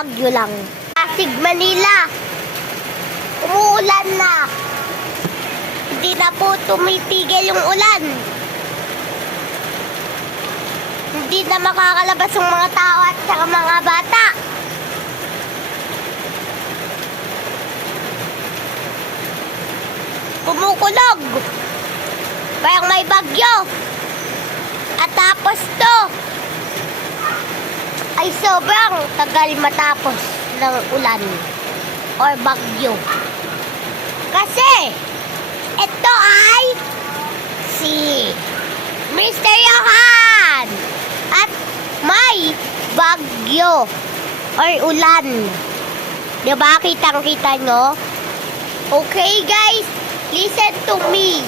bagyo lang. Pasig, Manila. Umuulan na. Hindi na po tumipigil yung ulan. Hindi na makakalabas yung mga tao at saka mga bata. Kumukulog. Parang may bagyo. At tapos to ay sobrang tagal matapos ng ulan or bagyo. Kasi ito ay si Mr. Johan at may bagyo or ulan. Diba? Kitang-kita nyo? Okay guys, listen to me.